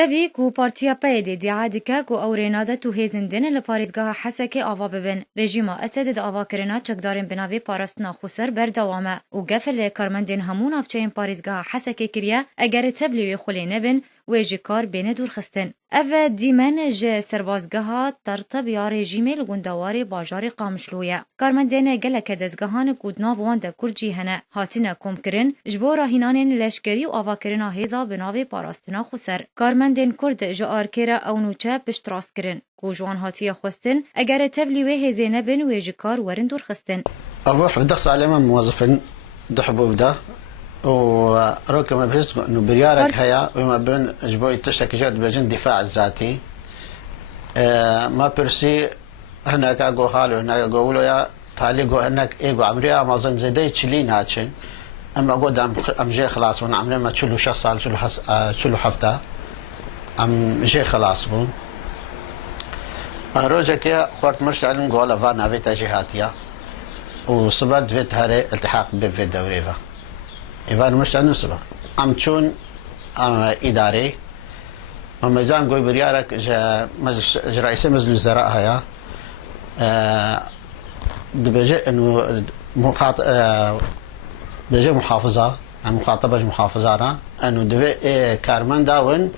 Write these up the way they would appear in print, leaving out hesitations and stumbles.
تبي کو پارتیا پیدی دیعادی که کو اوریناده تو هیزندن لپاریزگاه حسکه آوا ببن. رژیما اسد دا آوا کرنا چکدارن بناوی پاراستنا خسر بردوامه و گفل کارمندین همون افچین پاریزگاه حسکه کریه اگر تبلیوی خلی نبن و جکار بین دور خستن. اوه دیمن جه سربازگاه ترتب یا رژیمه لگوندواری باجار قامشلویه. کارمندین گلک دزگاهان کودنا وانده کرجی هنه هاتینه کم کرن جبو راهینانین لشکری و آوا کرنا هیزا بناوی پاراستنا خسر. کارمندین کرد جه آرکره او نوچه پشت راست کرن. کو جوان هاتیه خستن اگر تبلیوی هیزینه بن و جکار ورن دور خستن. أبو حفظ صالما موظفين دحبوب ده وروك ما بحس إنه بريارك هيا وما بين جبوي تشتكي جرد بجن دفاع الذاتي ما برسي هناك أقو حالو هناك أقولوا يا تالي قو هناك إيقو عمريا ما ظن زيدي تشلين هاتشن أما قود أم جي خلاص من عمري ما تشلو شصال تشلو حفظة أم جي خلاص بون روجا كي خورت مرشد قولا فانا فيتا جهاتيا وصبت فيت هاري التحاق بفيت دوريفا إيفان مش عنو صبا أم تشون إداري وميزان قوي بريارك جا رئيس مجلس الوزراء هيا دبجي إنه بجي محافظة مخاطبة محافظة إنه دبي كارمان داون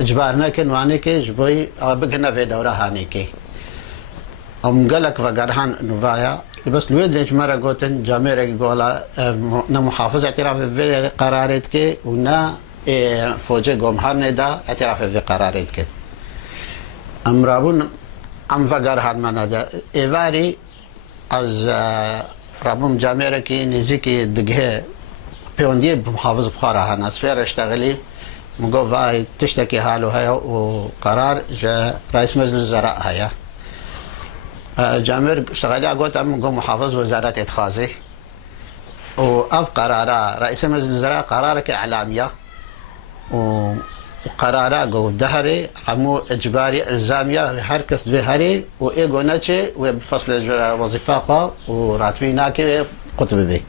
إجبارنا كنوانيك جبوي بقنا في دورة هانيكي أم قالك فقرهان نوفايا بس الويد ليش مرة قوتن جامعة قولا نا محافظ اعتراف في قرارتك ونا فوجي قوم هرندا اعتراف في قرارتك أم رابون أم فقرهان منادا إيفاري از رابون جامعة كي نزيكي دقه بيوندي بمحافظ بخارا هناس فيها اشتغلي مقوفاي تشتكي حالو هيا وقرار جا رئيس مجلس الوزراء هيا جامعة اشتغالي قلت أم قوم محافظ وزارة إتخاذي وأف قرارا رئيس مجلس الوزراء قرارك إعلامية وقرارا قو دهري عمو إجباري إلزامية هركس دهري وإيقو ناتشي وبفصل وظيفاقا وراتبيناكي قطب بي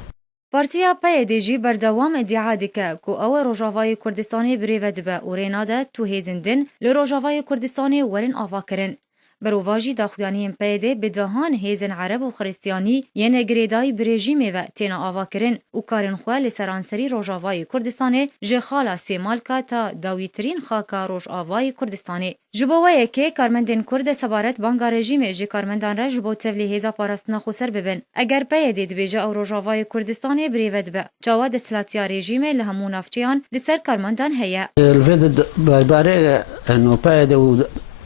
پارتیا پیدیجی بردوام ادعا دکه کو او روجاوای کردستانی بریو دبه و ریناده تو هیزندن لروجاوای کردستانی ورن آوا کرن. بروواجی داخویانیم پیده بدهان هیزن عرب و خریستیانی یعنی گریدای برژیمه و تینا آوا کرن و کارن خواه لسرانسری روجاوای کردستانی جخالا سیمالکا تا داویترین خاکا روج آوای کردستانی. جبوه که کارمندین کرد سبارت بانگا رژیمه جی کارمندان را جبو تفلی هیزا پاراستنا خسر ببن. اگر پیده دبیجه او روجاوای کردستانی بریود به جوا دستلاتیا رژیمه لهمون افچیان لسر کارمندان هیا. الفيد بارباري انه بايد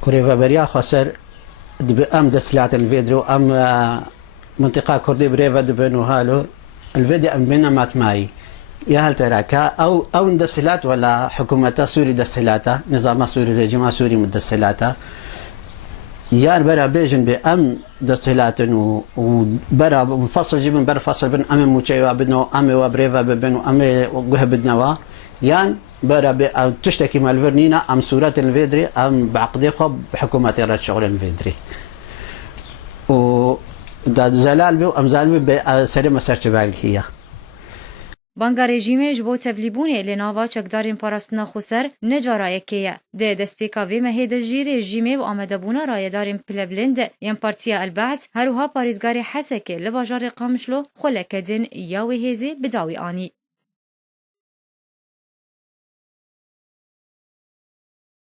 وريفا بريا خسر ام دسلات الفيدرو ام منطقه كردي بريفا دبنو هالو الفيديو ام بينا مات ماي يا هل تراكا او دسلات ولا حكومه سوري دسلاتا نظام سوري رجيم سوري مدسلاتا يا برا بيجن بام دسلات وبرا مفصل جيبن برا فصل بن ام موتشيوا بنو ام وبريفا بنو ام وجه بدنوا يان برا تشتكي مال فرنينا ام صورات الفيدري ام بعقدي خب بحكومه رد شغل الفيدري و دا زلال بو ام زلال بو سري مسرت بالك هي بانگا رژیمه جبو تبلیبونه لناوا چکدارین پاراستنا خسر نجارا یکیه. ده دسپیکا وی مهید جی رژیمه و آمده بونا رایدارین پلبلند یم پارتیا البعث هروها پاریزگاری حسکه لباجار قامشلو خلکدین یاوی هیزی بداوی آنی.